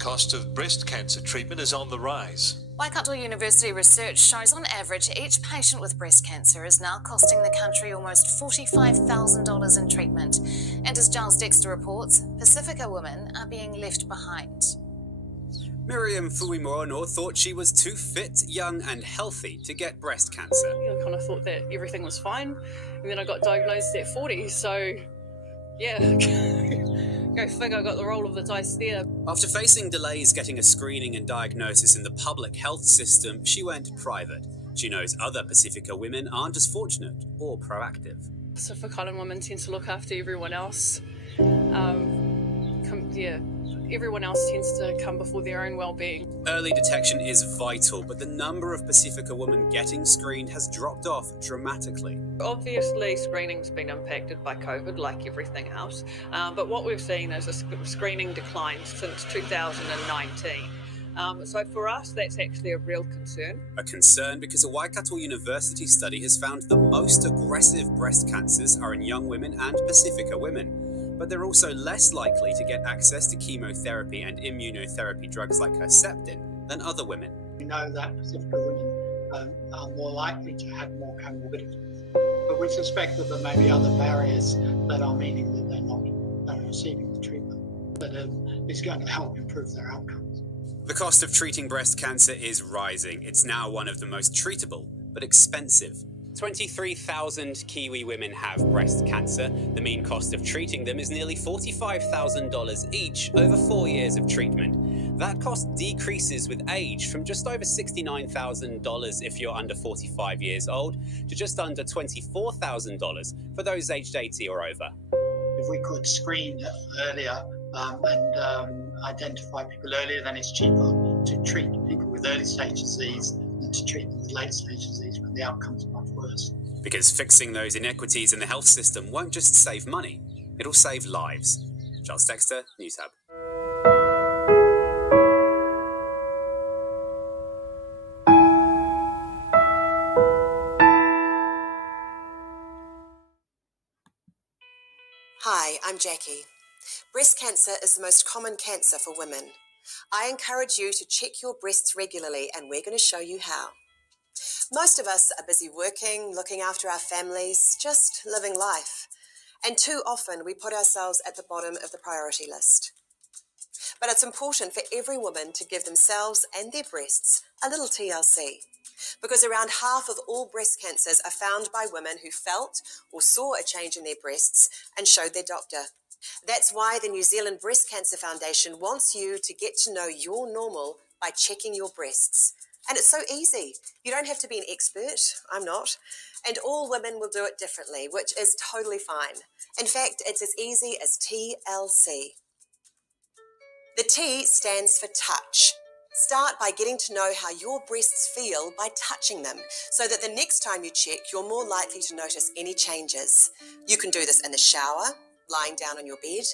cost of breast cancer treatment is on the rise. Waikato University research shows on average each patient with breast cancer is now costing the country almost $45,000 in treatment. And as Giles Dexter reports, Pacifica women are being left behind. Miriam Fuimorono thought she was too fit, young and healthy to get breast cancer. I kind of thought that everything was fine, and then I got diagnosed at 40, so yeah, go figure, I got the roll of the dice there. After facing delays getting a screening and diagnosis in the public health system, she went private. She knows other Pacifica women aren't as fortunate or proactive. Pacific Island women tend to look after everyone else. Everyone else tends to come before their own well-being. Early detection is vital, but the number of Pacifica women getting screened has dropped off dramatically. Obviously, screening's been impacted by COVID, like everything else. But what we've seen is a screening decline since 2019. So for us, that's actually a real concern. A concern because a Waikato University study has found the most aggressive breast cancers are in young women and Pacifica women. But they're also less likely to get access to chemotherapy and immunotherapy drugs like Herceptin than other women. We know that Pacifica women are more likely to have more comorbidities, but we suspect that there may be other barriers that are meaning that they're not receiving the treatment that is going to help improve their outcomes. The cost of treating breast cancer is rising. It's now one of the most treatable, but expensive. 23,000 Kiwi women have breast cancer. The mean cost of treating them is nearly $45,000 each over 4 years of treatment. That cost decreases with age from just over $69,000 if you're under 45 years old to just under $24,000 for those aged 80 or over. If we could screen earlier and identify people earlier, then it's cheaper to treat people with early stage disease than to treat them with late stage disease when the outcome's much worse. Because fixing those inequities in the health system won't just save money, it'll save lives. Giles Dexter, News Hub. Hi, I'm Jackie. Breast cancer is the most common cancer for women. I encourage you to check your breasts regularly, and we're going to show you how. Most of us are busy working, looking after our families, just living life. And too often we put ourselves at the bottom of the priority list. But it's important for every woman to give themselves and their breasts a little TLC, because around half of all breast cancers are found by women who felt or saw a change in their breasts and showed their doctor. That's why the New Zealand Breast Cancer Foundation wants you to get to know your normal by checking your breasts. And it's so easy. You don't have to be an expert. I'm not. And all women will do it differently, which is totally fine. In fact, it's as easy as TLC. The T stands for touch. Start by getting to know how your breasts feel by touching them, so that the next time you check, you're more likely to notice any changes. You can do this in the shower, lying down on your bed,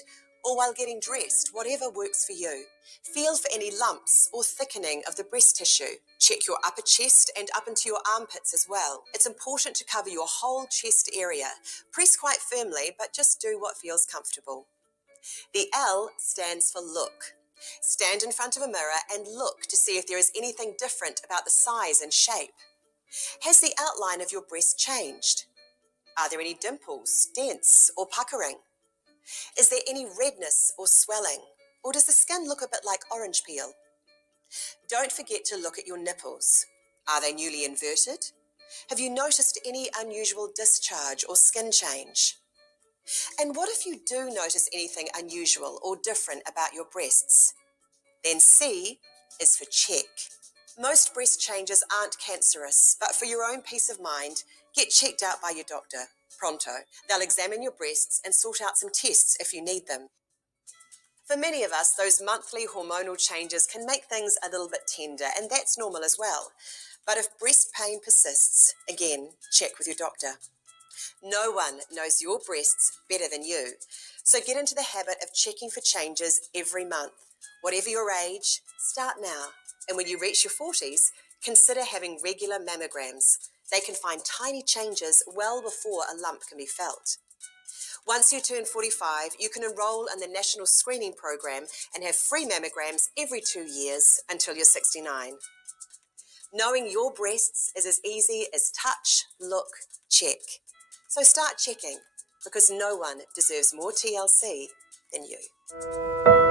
or while getting dressed, whatever works for you. Feel for any lumps or thickening of the breast tissue. Check your upper chest and up into your armpits as well. It's important to cover your whole chest area. Press quite firmly, but just do what feels comfortable. The L stands for look. Stand in front of a mirror and look to see if there is anything different about the size and shape. Has the outline of your breast changed? Are there any dimples, dents, or puckering? Is there any redness or swelling? Or does the skin look a bit like orange peel? Don't forget to look at your nipples. Are they newly inverted? Have you noticed any unusual discharge or skin change? And what if you do notice anything unusual or different about your breasts? Then C is for check. Most breast changes aren't cancerous, but for your own peace of mind, get checked out by your doctor. Pronto. They'll examine your breasts and sort out some tests if you need them. For many of us, those monthly hormonal changes can make things a little bit tender, and that's normal as well. But if breast pain persists, again, check with your doctor. No one knows your breasts better than you, so get into the habit of checking for changes every month. Whatever your age, start now. And when you reach your 40s, consider having regular mammograms. They can find tiny changes well before a lump can be felt. Once you turn 45, you can enroll in the National Screening Program and have free mammograms every 2 years until you're 69. Knowing your breasts is as easy as touch, look, check. So start checking, because no one deserves more TLC than you.